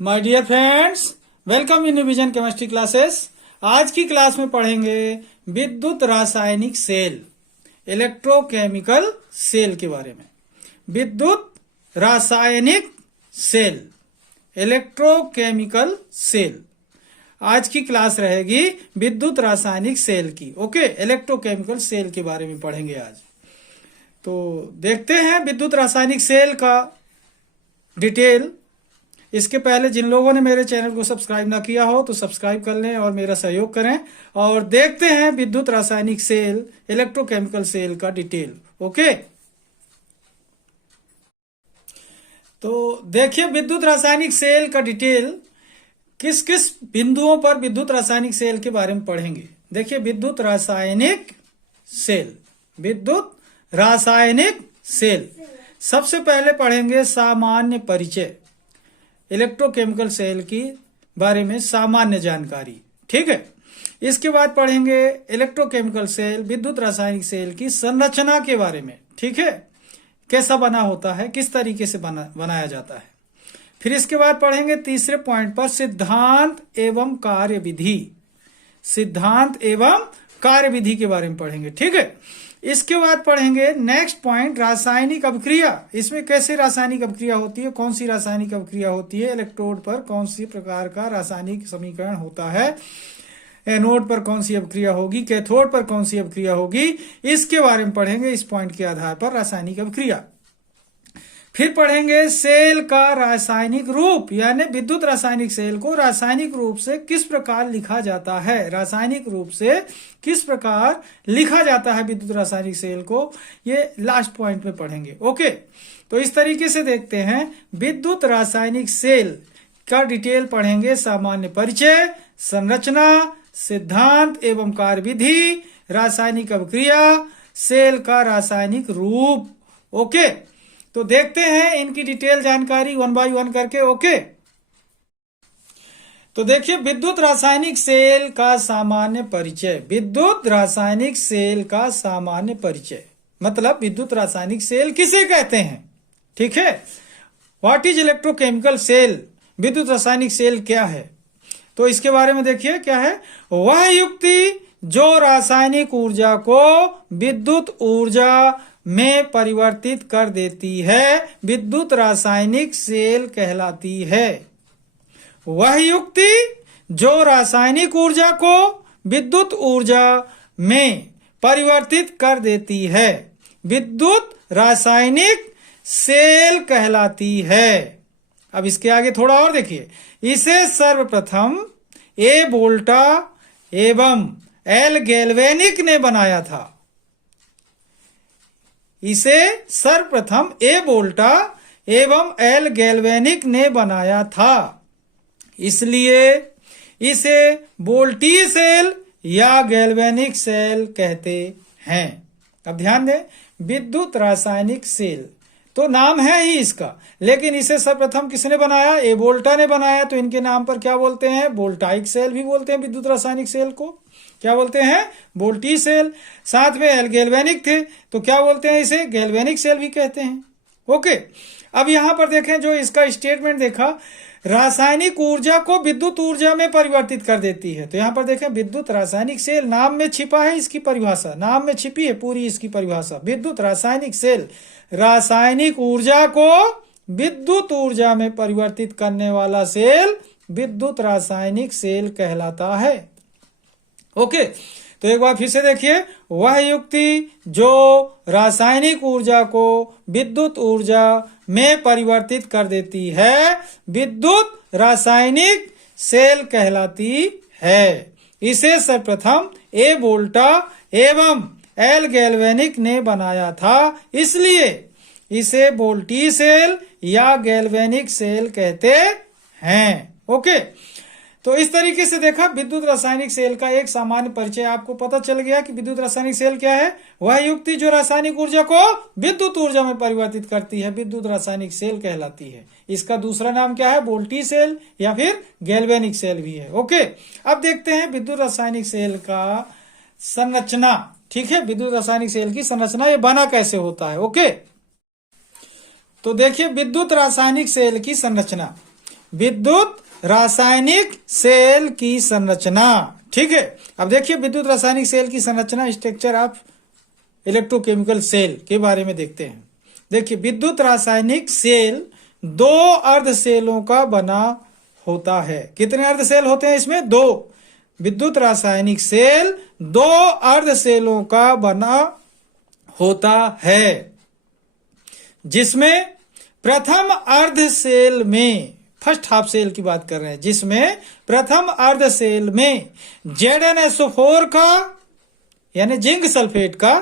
My dear friends, welcome in vision chemistry classes. आज की class में पढ़ेंगे विद्युत रासायनिक सेल, इलेक्ट्रोकेमिकल सेल के बारे में। विद्युत रासायनिक सेल, इलेक्ट्रोकेमिकल सेल। आज की क्लास रहेगी विद्युत रासायनिक सेल की। ओके, इलेक्ट्रोकेमिकल सेल के बारे में पढ़ेंगे आज। तो देखते हैं विद्युत रासायनिक सेल का डिटेल। इसके पहले जिन लोगों ने मेरे चैनल को सब्सक्राइब ना किया हो तो सब्सक्राइब कर लें और मेरा सहयोग करें, और देखते हैं विद्युत रासायनिक सेल, इलेक्ट्रोकेमिकल सेल का डिटेल। ओके, तो देखिए विद्युत रासायनिक सेल का डिटेल। किस किस बिंदुओं पर विद्युत रासायनिक सेल के बारे में पढ़ेंगे। देखिए विद्युत रासायनिक सेल, विद्युत रासायनिक सेल। सबसे पहले पढ़ेंगे सामान्य परिचय, इलेक्ट्रोकेमिकल सेल की बारे में सामान्य जानकारी। ठीक है, इसके बाद पढ़ेंगे इलेक्ट्रोकेमिकल सेल, विद्युत रासायनिक सेल की संरचना के बारे में। ठीक है, कैसा बना होता है, किस तरीके से बनाया जाता है। फिर इसके बाद पढ़ेंगे तीसरे पॉइंट पर सिद्धांत एवं कार्यविधि, सिद्धांत एवं कार्यविधि के बारे में पढ़ेंगे। ठीक है, इसके बाद पढ़ेंगे नेक्स्ट पॉइंट रासायनिक अभिक्रिया। इसमें कैसे रासायनिक अभिक्रिया होती है, कौन सी रासायनिक अभिक्रिया होती है, इलेक्ट्रोड पर कौन सी प्रकार का रासायनिक समीकरण होता है, एनोड पर कौन सी अभिक्रिया होगी, कैथोड पर कौन सी अभिक्रिया होगी, इसके बारे में पढ़ेंगे। इस पॉइंट के आधार पर रासायनिक अभिक्रिया। फिर पढ़ेंगे सेल का रासायनिक रूप, यानी विद्युत रासायनिक सेल को रासायनिक रूप से किस प्रकार लिखा जाता है, रासायनिक रूप से किस प्रकार लिखा जाता है विद्युत रासायनिक सेल को, ये लास्ट पॉइंट में पढ़ेंगे। ओके, तो इस तरीके से देखते हैं विद्युत रासायनिक सेल का डिटेल पढ़ेंगे। सामान्य परिचय, संरचना, सिद्धांत एवं कार्यविधि, रासायनिक अभिक्रिया, सेल का रासायनिक रूप। ओके, तो देखते हैं इनकी डिटेल जानकारी वन बाय वन करके। ओके, तो देखिए विद्युत रासायनिक सेल का सामान्य परिचय। विद्युत रासायनिक सेल का सामान्य परिचय मतलब विद्युत रासायनिक सेल किसे कहते हैं। ठीक है, व्हाट इज इलेक्ट्रोकेमिकल सेल, विद्युत रासायनिक सेल क्या है। तो इसके बारे में देखिए क्या है। वह युक्ति जो रासायनिक ऊर्जा को विद्युत ऊर्जा में परिवर्तित कर देती है, विद्युत रासायनिक सेल कहलाती है। वह युक्ति जो रासायनिक ऊर्जा को विद्युत ऊर्जा में परिवर्तित कर देती है, विद्युत रासायनिक सेल कहलाती है। अब इसके आगे थोड़ा और देखिए। इसे सर्वप्रथम ए वोल्टा एवं एल गैल्वेनिक ने बनाया था। इसे सर्वप्रथम ए वोल्टा एवं एल गैल्वेनिक ने बनाया था, इसलिए इसे वोल्टी सेल या गैल्वेनिक सेल कहते हैं। अब ध्यान दें, विद्युत रासायनिक सेल तो नाम है ही इसका, लेकिन इसे सर्वप्रथम किसने बनाया, ए वोल्टा ने बनाया। तो इनके नाम पर क्या बोलते हैं, वोल्टाइक सेल भी बोलते हैं। विद्युत रासायनिक सेल को क्या बोलते हैं, वोल्टी सेल। साथ में एल गैल्वेनिक थे तो क्या बोलते हैं, इसे गैल्वेनिक सेल भी कहते हैं। ओके, अब यहां पर देखें जो इसका स्टेटमेंट देखा, रासायनिक ऊर्जा को विद्युत ऊर्जा में परिवर्तित कर देती है। तो यहां पर देखें विद्युत रासायनिक सेल, नाम में छिपा है इसकी परिभाषा, नाम में छिपी है पूरी इसकी परिभाषा। विद्युत रासायनिक सेल रासायनिक ऊर्जा को विद्युत ऊर्जा में परिवर्तित करने वाला सेल विद्युत रासायनिक सेल कहलाता है। ओके, तो एक बार फिर से देखिए। वह युक्ति जो रासायनिक ऊर्जा को विद्युत ऊर्जा में परिवर्तित कर देती है, विद्युत रासायनिक सेल कहलाती है। इसे सर्वप्रथम ए वोल्टा एवं एल गैल्वेनिक ने बनाया था, इसलिए इसे वोल्टी सेल या गैल्वेनिक सेल कहते हैं। ओके, तो इस तरीके से देखा विद्युत रासायनिक सेल का एक सामान्य परिचय। आपको पता चल गया कि विद्युत रासायनिक सेल क्या है। वह युक्ति जो रासायनिक ऊर्जा को विद्युत ऊर्जा में परिवर्तित करती है, विद्युत रासायनिक सेल कहलाती है। इसका दूसरा नाम क्या है, वोल्टी सेल या फिर गैल्वेनिक सेल भी है। ओके, अब देखते हैं विद्युत रासायनिक सेल का संरचना। ठीक है, विद्युत रासायनिक सेल की संरचना, ये बना कैसे होता है। ओके, तो देखिए विद्युत रासायनिक सेल की संरचना। विद्युत रासायनिक सेल की संरचना। ठीक है, अब देखिए विद्युत रासायनिक सेल की संरचना, स्ट्रक्चर ऑफ इलेक्ट्रोकेमिकल सेल के बारे में देखते हैं। देखिए विद्युत रासायनिक सेल 2 अर्ध सेलों का बना होता है। कितने अर्ध सेल होते हैं इसमें? 2। विद्युत रासायनिक सेल 2 अर्ध सेलों का बना होता है, जिसमें प्रथम अर्ध सेल में, फर्स्ट हाफ सेल की बात कर रहे हैं, जिसमें प्रथम अर्ध सेल में ZnSO4 का यानी जिंक सल्फेट का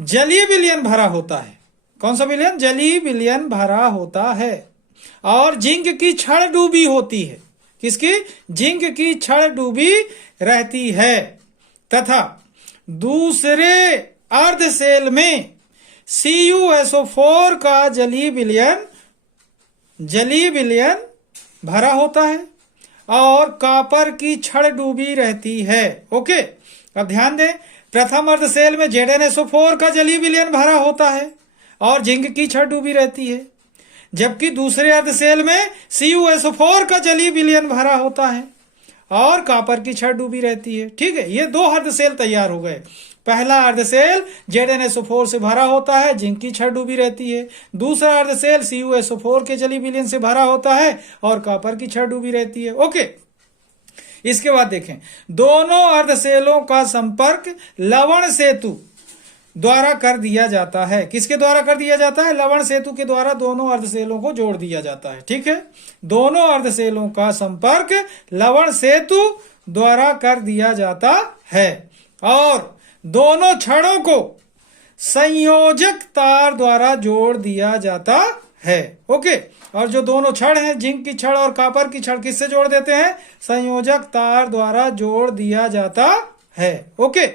जलीय विलयन भरा होता है। कौन सा विलयन? जलीय विलयन भरा होता है और जिंक की छड़ डूबी होती है। किसकी? जिंक की छड़ डूबी रहती है। तथा दूसरे अर्ध सेल में CuSO4 का जलीय विलयन भरा होता है और कॉपर की छड़ डूबी रहती है। ओके, अब ध्यान दें, प्रथम अर्ध सेल में ZnSO4 का जलीय विलयन भरा होता है और जिंक की छड़ डूबी रहती है, जबकि दूसरे अर्ध सेल में CuSO4 का जलीय विलयन भरा होता है और कॉपर की छड़ डूबी रहती है। ठीक है, ये 2 अर्ध सेल तैयार हो गए। पहला अर्ध सेल ZnSO4 से भरा होता है, जिंक की छड़ डूबी रहती है। दूसरा अर्ध सेल CuSO4 के जलीय विलयन से भरा होता है और कॉपर की छड़ डूबी रहती है। ओके, इसके बाद देखें, दोनों अर्ध सेलों का संपर्क लवण सेतु द्वारा कर दिया जाता है। किसके द्वारा कर दिया जाता है? लवण सेतु के द्वारा दोनों अर्ध सेलों को जोड़ दिया जाता है। ठीक है, दोनों अर्ध सेलों का संपर्क लवण सेतु द्वारा कर दिया जाता है और दोनों छड़ों को संयोजक तार द्वारा जोड़ दिया जाता है। ओके, और जो दोनों छड़ हैं, जिंक की छड़ और कॉपर की छड़, किससे जोड़ देते हैं? संयोजक तार द्वारा जोड़ दिया जाता है। ओके,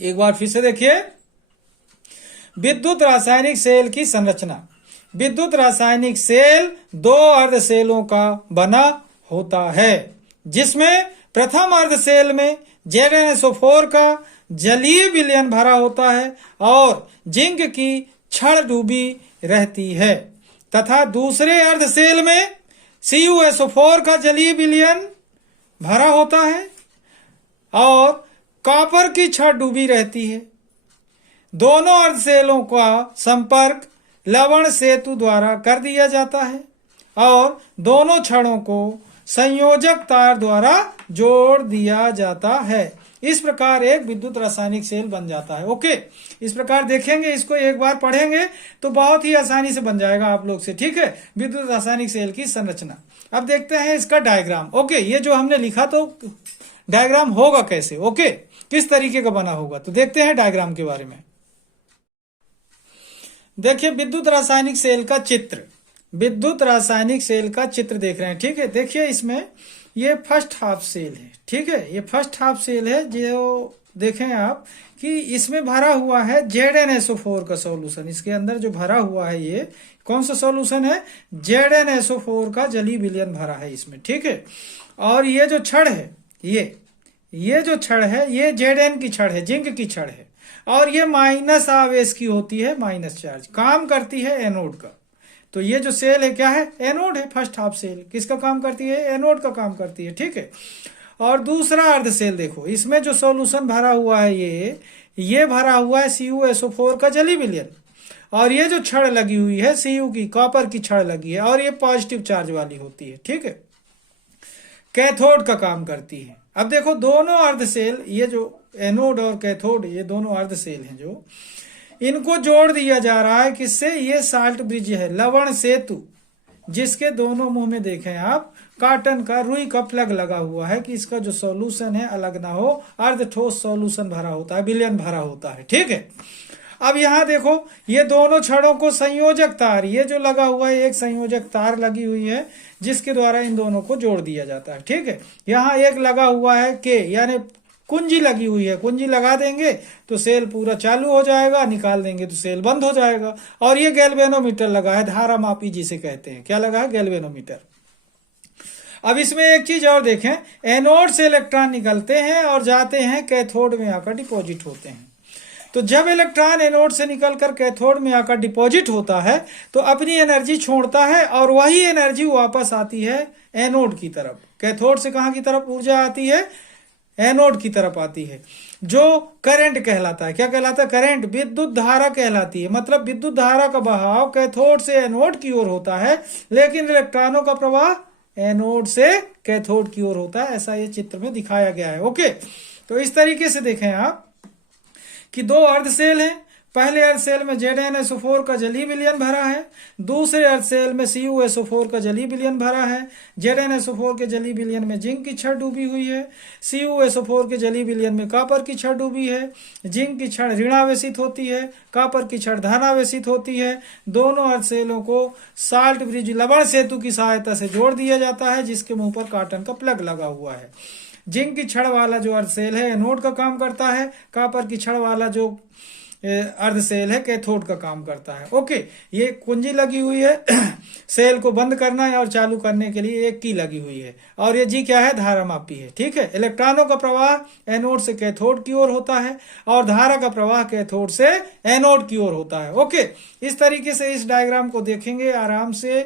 एक बार फिर से देखिए, विद्युत रासायनिक सेल की संरचना। विद्युत रासायनिक सेल 2 अर्ध सेलों का बना होता है, जिसमें प्रथम अर्ध सेल में ZnSO4 का जलीय विलयन भरा होता है और जिंक की छड़ डूबी रहती है, तथा दूसरे अर्ध सेल में CuSO4 का जलीय विलयन भरा होता है और कॉपर की छड़ डूबी रहती है। दोनों अर्ध सेलों का संपर्क लवण सेतु द्वारा कर दिया जाता है और दोनों छड़ों को संयोजक तार द्वारा जोड़ दिया जाता है। इस प्रकार एक विद्युत रासायनिक सेल बन जाता है। ओके, इस प्रकार देखेंगे, इसको एक बार पढ़ेंगे तो बहुत ही आसानी से बन जाएगा आप लोग से। ठीक है, विद्युत रासायनिक सेल की संरचना। अब देखते हैं इसका डायग्राम। ओके, ये जो हमने लिखा तो डायग्राम होगा कैसे? ओके, किस तरीके का बना होगा, तो देखते हैं डायग्राम के बारे में। देखिए विद्युत रासायनिक सेल का चित्र। विद्युत रासायनिक सेल का चित्र देख रहे हैं। ठीक है, देखिए इसमें ये फर्स्ट हाफ सेल है। ठीक है, ये फर्स्ट हाफ सेल है जो देखें आप कि इसमें भरा हुआ है ZnSO4 का सॉल्यूशन। इसके अंदर जो भरा हुआ है ये कौन सा सॉल्यूशन है? ZnSO4 का जलीय विलयन भरा है इसमें। ठीक है, और ये जो छड़ है, ये जो छड़ है ये Zn की छड़ है, जिंक की छड़ है और ये माइनस आवेश की होती है, माइनस चार्ज, काम करती है एनोड का। तो ये जो सेल है क्या है? एनोड है। फर्स्ट हाफ सेल किसका काम करती है? एनोड का काम करती है। ठीक है, और दूसरा अर्ध सेल देखो, इसमें जो सॉल्यूशन भरा हुआ है ये भरा हुआ है CuSO4 का जलीय विलयन और ये जो छड़ लगी हुई है Cu की, कॉपर की छड़ लगी है और ये पॉजिटिव चार्ज वाली होती है। ठीक है, कैथोड का काम करती है। अब देखो दोनों अर्ध सेल, ये जो एनोड और कैथोड, ये दोनों अर्ध सेल हैं, जो इनको जोड़ दिया जा रहा है किससे? ये साल्ट ब्रिज है, लवण सेतु, जिसके दोनों मुंह में देखें आप कॉटन का, रुई का प्लग लगा हुआ है कि इसका जो सॉल्यूशन है अलग ना हो। अर्ध ठोस सॉल्यूशन भरा होता है, विलयन भरा होता है। ठीक है, अब यहां देखो ये दोनों छड़ों को संयोजक तार, ये जो लगा हुआ है एक संयोजक तार लगी हुई है जिसके द्वारा इन दोनों को जोड़ दिया जाता है। ठीक है, यहाँ एक लगा हुआ है के, यानी कुंजी लगी हुई है। कुंजी लगा देंगे तो सेल पूरा चालू हो जाएगा, निकाल देंगे तो सेल बंद हो जाएगा। और ये गैल्वेनोमीटर लगा है, धारा मापी जिसे कहते हैं। क्या लगा है? गैल्वेनोमीटर। अब इसमें एक चीज और देखें, एनोड से इलेक्ट्रॉन निकलते हैं और जाते हैं कैथोड में आकर डिपॉजिट होते हैं। तो जब इलेक्ट्रॉन एनोड से निकलकर कैथोड में आकर डिपॉजिट होता है तो अपनी एनर्जी छोड़ता है और वही एनर्जी वापस आती है एनोड की तरफ। कैथोड से कहां की तरफ ऊर्जा आती है? एनोड की तरफ आती है, जो करंट कहलाता है। क्या कहलाता है? करंट, विद्युत धारा कहलाती है। मतलब विद्युत धारा का बहाव कैथोड से एनोड की ओर होता है, लेकिन इलेक्ट्रॉनों का प्रवाह एनोड से कैथोड की ओर होता है। ऐसा ये चित्र में दिखाया गया है। ओके, तो इस तरीके से देखें आप कि दो अर्ध सेल हैं। पहले अर्ध सेल में ZnSO4 का जलीय विलयन भरा है, दूसरे अर्ध सेल में CuSO4 का जलीय विलयन भरा है। ZnSO4 के जलीय विलयन में जिंक की छड़ डूबी हुई है, CuSO4 के जलीय विलयन में कॉपर की छड़ डूबी है। जिंक की छड़ ऋणावेशित होती है, कॉपर की छड़ धनावेशित होती है। दोनों अर्ध सेलों को साल्ट ब्रिज लवण सेतु की सहायता से जोड़ दिया जाता है, जिसके मुंह पर कॉटन का प्लग लगा हुआ है। जिंक की छड़ वाला जो अर्ध सेल है एनोड का काम करता है, कॉपर की छड़ वाला जो अर्ध सेल है कैथोड का काम करता है। ओके, ये कुंजी लगी हुई है सेल को बंद करना है और चालू करने के लिए एक की लगी हुई है, और ये जी क्या है? धारा मापी है। ठीक है, इलेक्ट्रॉनों का प्रवाह एनोड से कैथोड की ओर होता है और धारा का प्रवाह कैथोड से एनोड की ओर होता है। ओके, इस तरीके से इस डायग्राम को देखेंगे आराम से,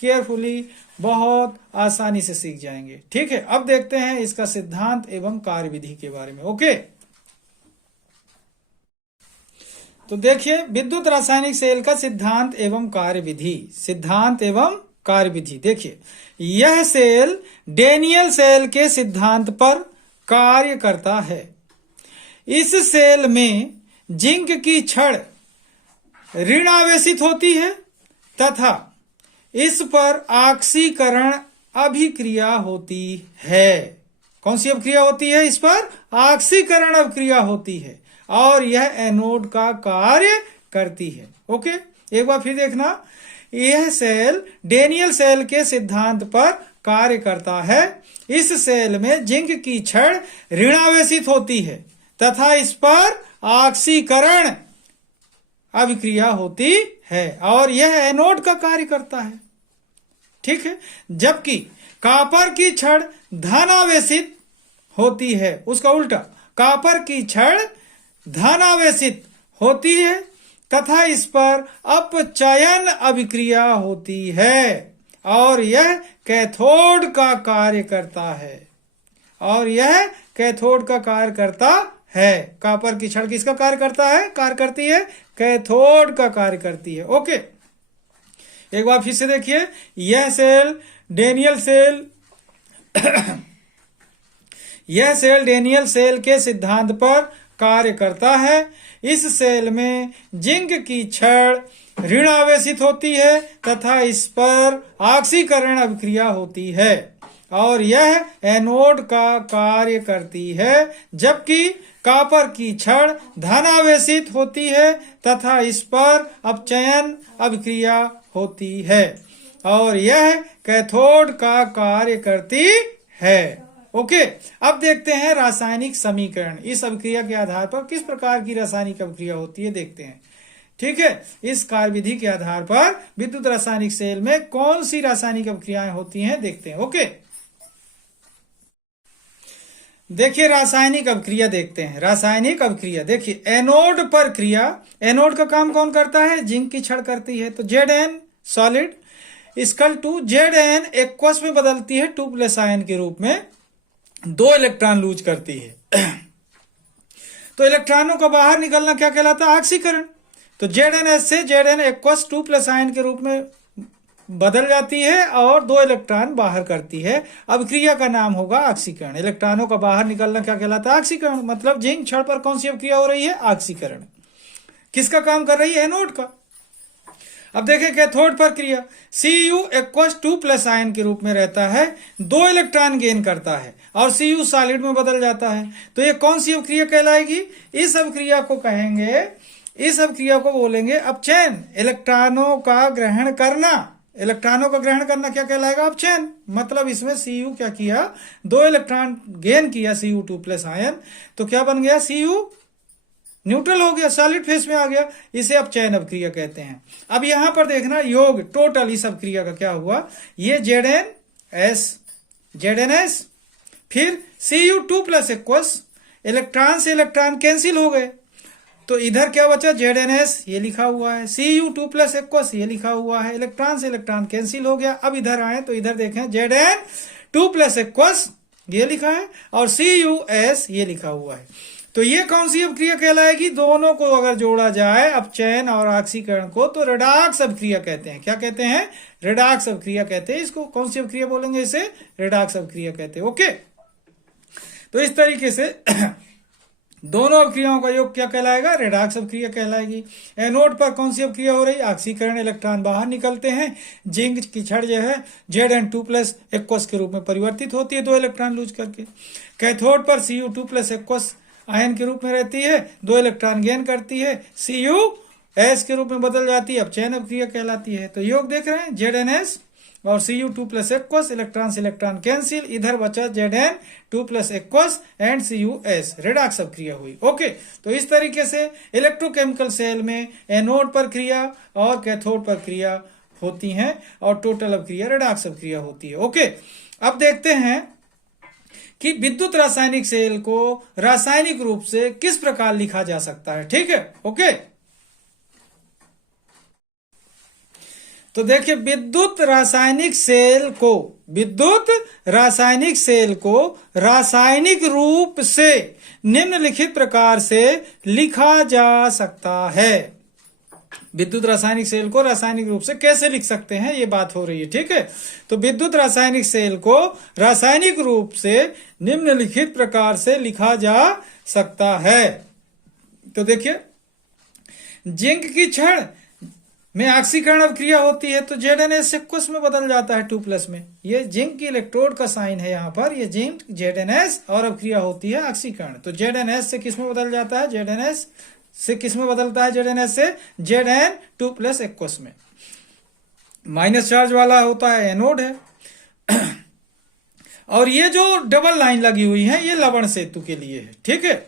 केयरफुली, बहुत आसानी से सीख जाएंगे। ठीक है, अब देखते हैं इसका सिद्धांत एवं कार्यविधि के बारे में। ओके, तो देखिए विद्युत रासायनिक सेल का सिद्धांत एवं कार्यविधि। सिद्धांत एवं कार्यविधि देखिए, यह सेल डेनियल सेल के सिद्धांत पर कार्य करता है। इस सेल में जिंक की छड़ ऋणावेशित होती है तथा इस पर ऑक्सीकरण अभिक्रिया होती है। कौन सी अभिक्रिया होती है? इस पर ऑक्सीकरण अभिक्रिया होती है और यह एनोड का कार्य करती है। ओके, एक बार फिर देखना, यह सेल डेनियल सेल के सिद्धांत पर कार्य करता है। इस सेल में जिंक की छड़ ऋणावेशित होती है तथा इस पर ऑक्सीकरण अभिक्रिया होती है और यह एनोड का कार्य करता है। ठीक है, जबकि कॉपर की छड़ धनावेशित होती है, उसका उल्टा, कॉपर की छड़ धनावेशित होती है तथा इस पर अपचयन अभिक्रिया होती है और यह कैथोड का कार्य करता है। और यह कैथोड का कार्य करता है। कॉपर की छड़ किसका कार्य करता है? कार्य करती है कैथोड का कार्य करती है। ओके, एक बार फिर से देखिए, यह सेल डेनियल सेल यह सेल डेनियल सेल के सिद्धांत पर कार्य करता है। इस सेल में जिंक की छड़ ऋणावेशित होती है तथा इस पर ऑक्सीकरण अभिक्रिया होती है और यह एनोड का कार्य करती है, जबकि कॉपर की छड़ धनावेशित होती है तथा इस पर अपचयन अभिक्रिया होती है और यह कैथोड का कार्य करती है। ओके, अब देखते हैं रासायनिक समीकरण। इस अभिक्रिया के आधार पर किस प्रकार की रासायनिक अभिक्रिया होती है देखते हैं। ठीक है, इस कार्यविधि के आधार पर विद्युत रासायनिक सेल में कौन सी रासायनिक अभिक्रियाएं होती हैं देखते हैं। ओके, देखिए रासायनिक अभिक्रिया देखते हैं। रासायनिक अभिक्रिया देखिए, एनोड पर क्रिया, एनोड का काम कौन करता है? जिंक की छड़ करती है। तो Zn solid equal to Zn aqueous में बदलती है 2+ आयन के रूप में, 2 इलेक्ट्रॉन लूज करती है। तो इलेक्ट्रॉनों का बाहर निकलना क्या कहलाता है? ऑक्सीकरण। तो ZnS से Zn एक्वस 2+ आयन के रूप में बदल जाती है और 2 इलेक्ट्रॉन बाहर करती है। अभिक्रिया का नाम होगा ऑक्सीकरण। इलेक्ट्रॉनों का बाहर निकलना क्या कहलाता है? ऑक्सीकरण। मतलब जिंक छड़ पर कौन सी अभिक्रिया हो रही है? ऑक्सीकरण। किसका काम कर रही है? एनोड का। अब देखें कैथोड पर क्रिया, Cu एक्वस 2+ आयन के रूप में रहता है, 2 इलेक्ट्रॉन गेन करता है और Cu सॉलिड में बदल जाता है। तो ये कौन सी अभिक्रिया कहलाएगी? इस अभिक्रिया को कहेंगे, इस अभिक्रिया को बोलेंगे अपचयन। इलेक्ट्रॉनों का ग्रहण करना, इलेक्ट्रॉनों का ग्रहण करना क्या कहलाएगा? अपचयन। मतलब इसमें Cu क्या किया? 2 इलेक्ट्रॉन गेन किया Cu2+ आयन, तो क्या बन गया? Cu न्यूट्रल हो गया, सॉलिड फेस में आ गया। इसे अपचयन अभिक्रिया कहते हैं। अब यहां पर देखना योग टोटल इस अभिक्रिया का क्या हुआ। ये ZnS फिर Cu2+ एक्वस, इलेक्ट्रॉन से इलेक्ट्रॉन कैंसिल हो गए तो इधर क्या बचा, ZnS ये लिखा हुआ है, Cu2+ एक्वस ये लिखा हुआ है, इलेक्ट्रॉन से इलेक्ट्रॉन कैंसिल हो गया। अब इधर आए तो इधर देखें Zn2+ एक्वस ये लिखा है और Cus ये लिखा हुआ है। तो ये कौन सी अभिक्रिया कहलाएगी, दोनों को अगर जोड़ा जाए अपचयन और ऑक्सीकरण को तो रेडॉक्स अभिक्रिया कहते हैं। क्या कहते हैं, रेडॉक्स अभिक्रिया कहते हैं इसको। कौन सी अभिक्रिया बोलेंगे इसे, रेडॉक्स अभिक्रिया कहते हैं। ओके, तो इस तरीके से दोनों अभिक्रियाओं का योग क्या कहलाएगा, रेडॉक्स अभिक्रिया कहलाएगी। एनोड पर कौन सी अभिक्रिया हो रही, ऑक्सीकरण, इलेक्ट्रॉन बाहर निकलते हैं, जिंक की छड़ जो है Zn2+ एक्वस के रूप में परिवर्तित होती है 2 इलेक्ट्रॉन लूज करके। कैथोड पर Cu2+ एक्वस आयन के रूप में रहती है, 2 इलेक्ट्रॉन गेन करती है, Cus के रूप में बदल जाती है, अपचयन अभिक्रिया कहलाती है। तो योग देख रहे हैं, ZnS और Cu2+ एक्वस, इलेक्ट्रॉन से इलेक्ट्रॉन कैंसिल, इधर बचा Zn2+ aqueous and Cus, redox अभिक्रिया हुई। ओके, तो इस तरीके से इलेक्ट्रोकेमिकल सेल में एनोड पर क्रिया और कैथोड पर क्रिया होती हैं और टोटल अभिक्रिया रेडॉक्स अभिक्रिया होती है। ओके, अब देखते हैं कि विद्युत रासायनिक सेल को रासायनिक रूप से किस प्रकार लिखा जा सकता है। ठीक है, ओके, तो देखिए विद्युत रासायनिक सेल को रासायनिक रूप से निम्नलिखित प्रकार से लिखा जा सकता है। विद्युत रासायनिक सेल को रासायनिक रूप से कैसे लिख सकते हैं, ये बात हो रही है। ठीक है, तो विद्युत रासायनिक सेल को रासायनिक रूप से निम्नलिखित प्रकार से लिखा जा सकता है। तो देखिए, जिंक की छड़ में ऑक्सीकरण अभिक्रिया होती है तो ZnS एक्वस में बदल जाता है 2+ में। ये जिंक की इलेक्ट्रोड का साइन है यहाँ पर, ये जिंक ZnS और अभिक्रिया होती है ऑक्सीकरण। तो ZnS से किस में बदल जाता है, ZnS से किस में बदलता है, ZnS से Zn2+ एक्वस में। माइनस चार्ज वाला होता है एनोड है और ये जो डबल लाइन लगी हुई है ये लवण सेतु के लिए है। ठीक है,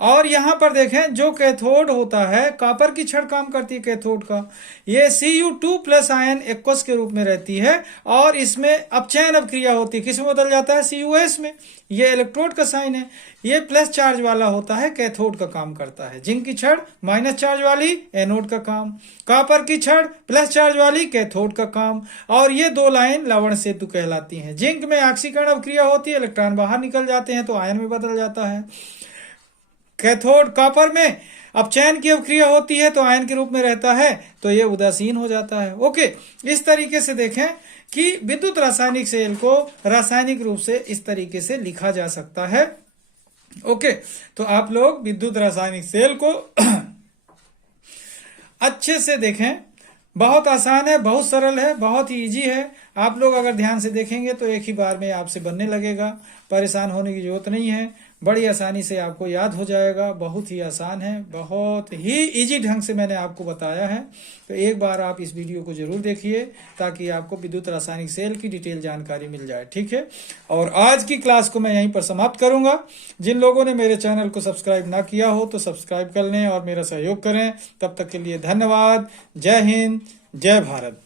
और यहां पर देखें जो कैथोड होता है, कॉपर की छड़ काम करती है कैथोड का, ये Cu2+ आयन एक्वस के रूप में रहती है और इसमें अपचयन अभिक्रिया होती है, किसमें बदल जाता है, Cus में। ये इलेक्ट्रोड का साइन है, ये प्लस चार्ज वाला होता है, कैथोड का काम करता है। जिंक की छड़ माइनस चार्ज वाली, एनोड का काम। कॉपर की छड़ प्लस चार्ज वाली, कैथोड का काम। और ये 2 लाइन लवण सेतु कहलाती हैं। जिंक में ऑक्सीकरण अभिक्रिया होती है, इलेक्ट्रॉन बाहर निकल जाते हैं तो आयन में बदल जाता है। कैथोड कॉपर में अपचयन की अभिक्रिया होती है तो आयन के रूप में रहता है, तो ये उदासीन हो जाता है। ओके, इस तरीके से देखें कि विद्युत रासायनिक सेल को रासायनिक रूप से इस तरीके से लिखा जा सकता है। ओके, तो आप लोग विद्युत रासायनिक सेल को अच्छे से देखें, बहुत आसान है, बहुत सरल है, बहुत ही इजी है। आप लोग अगर ध्यान से देखेंगे तो एक ही बार में आपसे बनने लगेगा, परेशान होने की जरूरत नहीं है, बड़ी आसानी से आपको याद हो जाएगा। बहुत ही आसान है, बहुत ही इजी ढंग से मैंने आपको बताया है। तो एक बार आप इस वीडियो को जरूर देखिए ताकि आपको विद्युत रासायनिक सेल की डिटेल जानकारी मिल जाए। ठीक है, और आज की क्लास को मैं यहीं पर समाप्त करूंगा। जिन लोगों ने मेरे चैनल को सब्सक्राइब ना किया हो तो सब्सक्राइब कर लें और मेरा सहयोग करें। तब तक के लिए धन्यवाद। जय हिंद, जय भारत।